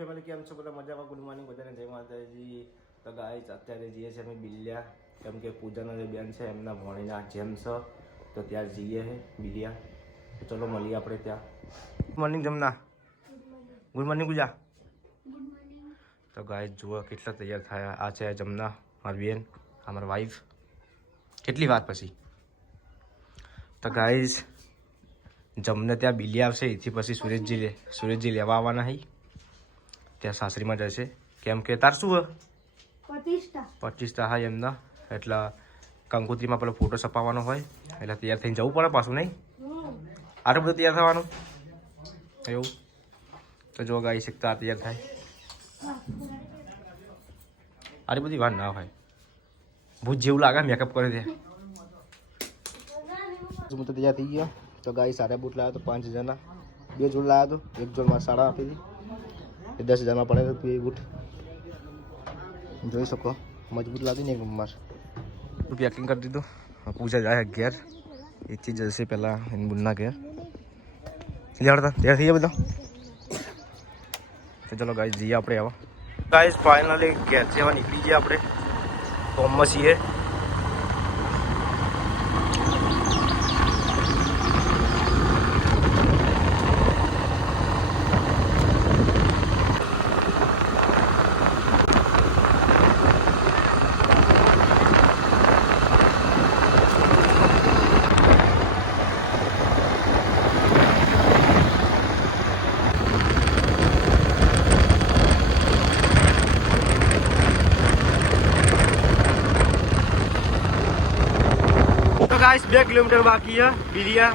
Family કેમ છો બધા મજામાં? ગુડ મોર્નિંગ બધાને, જય માતાજી. તો ગાઈસ અત્યારે જઈએ છીએ અમે બિલિયા, કેમ કે પૂજાના જે બેન છે એમના ભણીના જેમ છે, તો ત્યાં જઈએ છે બિલિયા. તો ચલો મળીએ આપણે ત્યાં. Good morning Jamna. Good morning Puja. તો ગાઈસ જુઓ કેટલા તૈયાર થયા. આ છે જમના, મારી બેન, અમારી વાઈફ. કેટલી વાત પછી તો ગાઈસ જમને ત્યાં બિલિયા આવશે, એથી પછી સુરેશજી લેવા આવવાના હઈ. ત્યાં સાસરીમાં જશે, કેમ કે તાર શું પ્રતિષ્ઠા હા એમના, એટલે કંકોત્રીમાં પેલો ફોટો છપાવવાનો હોય, એટલે તૈયાર થઈને જવું પડે પાછું, નહીં? આટલું બધું તૈયાર થવાનું એવું. તો જો ગાઈ શકતા તૈયાર થાય, આટલી બધી વાર ના હોય. ભૂત જેવું લાગે મેકઅપ કરે ત્યાં. હું તો તૈયાર થઈ ગયો. તો ગાઈ સારા બૂટ લાવ્યો તો 5 હજારના, 2 જોડ લાવ્યો તો 1 જોડ મારે સાડા આપી હતી. 10 હજારમાં પડે તો એ બૂટ જોઈ શકો, મજબૂત લાગી ને મારે. પેકિંગ કરી દીધું. પૂજા જાય ઘેર, એથી જશે પહેલાં એની બુનના ઘેર. લેવડતા ત્યાં થઈ બધા. તો ચલો ગાઈસ જઈએ આપણે આવા. ગાઈસ ફાઇનલી ઘેરથી આવા નીકળી ગયા આપણે. કોમમાં છીએ. गाइस 2 किलोमीटर बाकी है बिलिया.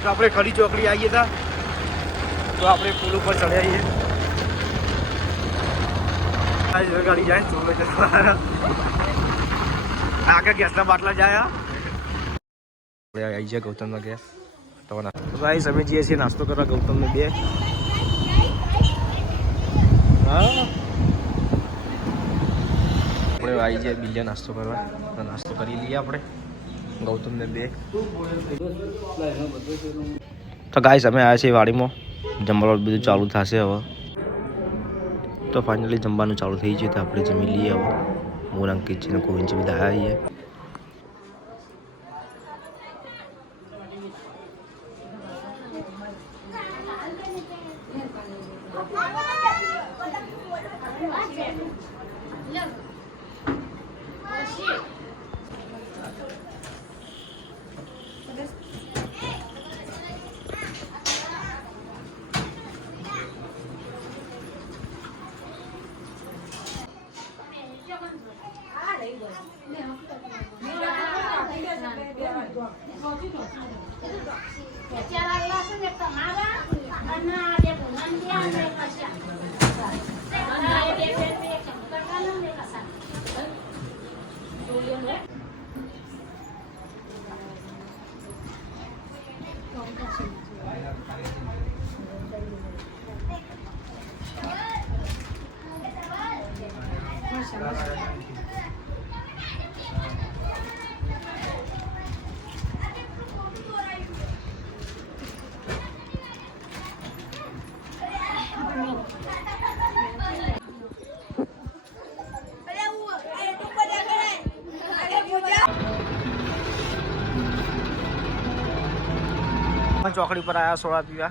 तो આપણે ખડી ચોકડી આવીએ હતા, તો આપણે પુલ ઉપર ચડ્યા છીએ. ગાડી જાય આગળ ગેસના બાટલા જાય. આપણે આવી જાય ગૌતમના ગેસ. તો ગાઈસ અમે જઈએ છીએ નાસ્તો કરવા ગૌતમને 2. હા આપણે આવી જાય બિલિયા નાસ્તો કરવા. તો નાસ્તો કરી લઈએ આપણે ગૌતમને 2. તો ગાઈસ અમે આવ્યા છીએ વાડીમાં. જમવાનું બધું ચાલુ થશે હવે. તો ફાઇનલી જમવાનું ચાલુ થઈ ગયું, તો આપણે જમી લઈએ હવે. હું અંકિત છે ને કોવિંદ બધા આવ્યા છીએ. ચોકડી પર આયા સોડા પીવા.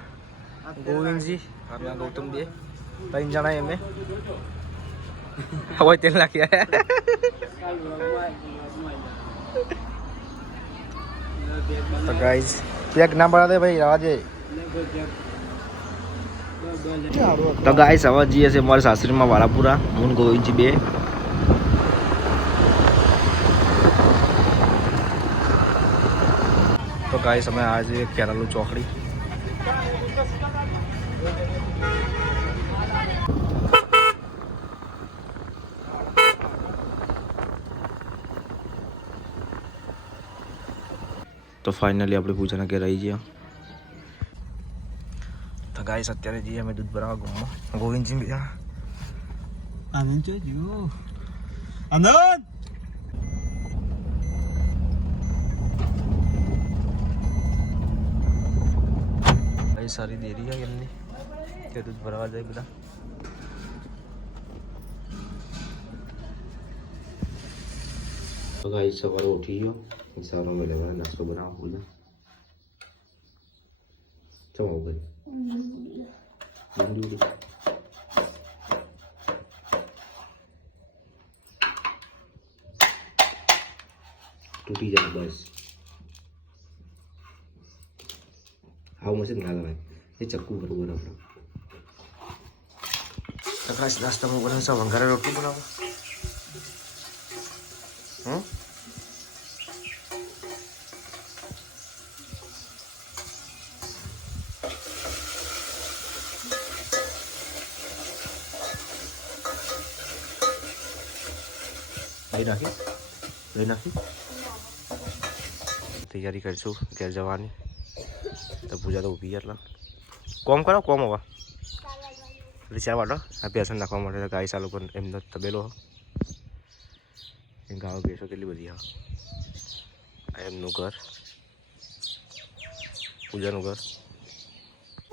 ગોવિંદજી અને ગૌતમ 2 3 જણા અમે હવે તેલ નાખી આવ્યા. તો ગાઈસ પેક ના પડા દે ભાઈ, રાજે. તો ગાઈસ હવે જઈએ છે મારા સાસરીમાં વાળાપુરા. હું ગોવિંદજી 2. તો ગાઈસ અમે આજે કેરાલુ ચોકડી. તો ફાઇનલી આપણે પૂજાના ઘેર આવી ગયા. તો ગાઈસ અત્યારે જઈએ અમે દૂધ ભરાવા ગામમાં. ગોવિંદજી બીજા આનંદ જો આનંદ. સારી દેરી છે એમની, તે દૂધ ભરાવા જાય બધા. તો ગાઈસ સવારે ઉઠી ગયો સવારે મેં લેવા નાસ્તો બનાવો બોલા ચલો ભાઈ તૂટી જાય બસ આવું મશીન ના લવાય એ ચક્કુ બરોબર આપણે તો ખાસ નાસ્તામાં બનાવશો વંગારા રોટલી બનાવો લઈ નાખી તૈયારી કરીશું ઘેર જવાની તો પૂજા તો ઊભી એટલે કોમ કરો કોમ હવે ચાર વાટો આ પેસન નાખવા માટે ગાય ચાલુ પણ એમનો તબેલો ગાયો ભેંસો કેટલી બધી હા એમનું ઘર પૂજાનું ઘર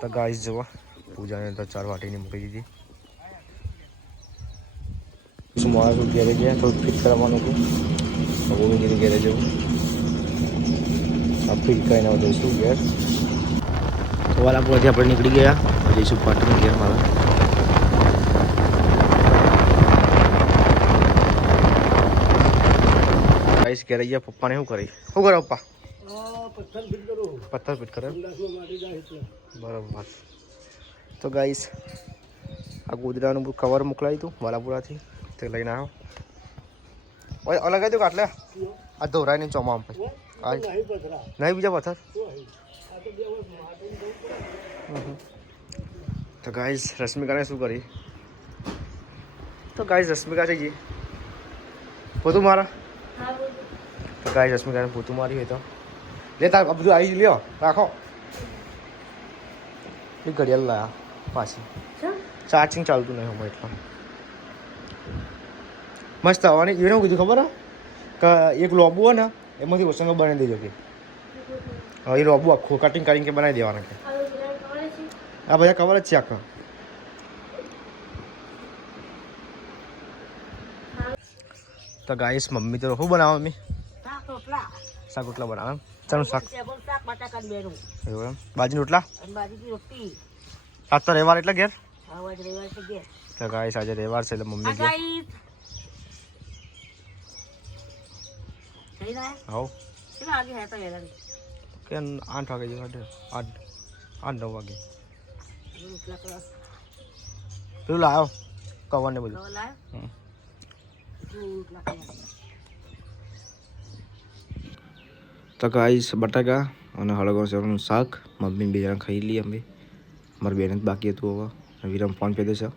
તો ગાય જવા પૂજાને તો 4 વાટીની મૂકી દીધી માણસો ઘેરે ગયા થોડું ફિટ કરવાનું હતું ભૂમિજીને ઘેરે જવું આ ફિટ કરીને જઈશું ઘેર તો વાલાપુરથી આપણે નીકળી ગયા જઈશું પાટણ ઘેર મારા ગાઈસ ઘેર ગયા પપ્પાને શું કરે પપ્પા પથ્થર ફિટ કરે બરાબર તો ગાઈસ આ ગોદડાનું કવર મોકલાવ્યું હતું વાલાપુરાથી તે લઈને આવ્યો ઓય અલગ આવી દો કાટલે આ ધોરાય નહીં ચોમામ પછી નહીં બીજા પથ્થર તો ગાઈસ રશ્મિકાને શું કરી તો ગાઈસ રશ્મિકા છે જી પોતું મારા તો ગાઈસ રશ્મિકાને પોતું મારી હોય તો લે તાર બધું આવી લ્યો રાખો એ ઘડિયાળ લાયા પાછી ચાર્જિંગ ચાલતું નહીં હું એટલા મસ્ત આવવાની એને શું કીધું ખબર કે એક લોબુ હોય ને એમાંથી ઓસંગો બનાવી દેજો કે એ લોબુ આખું કટિંગ કરીને કે બનાવી દેવાના કે આ બધા ખબર જ છે આખા તો ગાઈસ મમ્મી તો શું બનાવો મમ્મી શાક રોટલા બનાવે ચાલો શાક એવું એમ બાજરી રોટલા આજ તો રવિવાર એટલે ઘેર તો ગાઈસ આજે રવિવાર છે એટલે મમ્મી ઘેર આવો કે 8 વાગે જેવા 8-9 વાગે પેલું લાવ્યો કવર ને બધું તો ગાઈસ બટાકા અને હળગર સેવનું શાક મમ્મી બે જણા ખાઈ લઈએ અમે મારી બેન બાકી હતું હવે વિરમ ફોન પે દેશે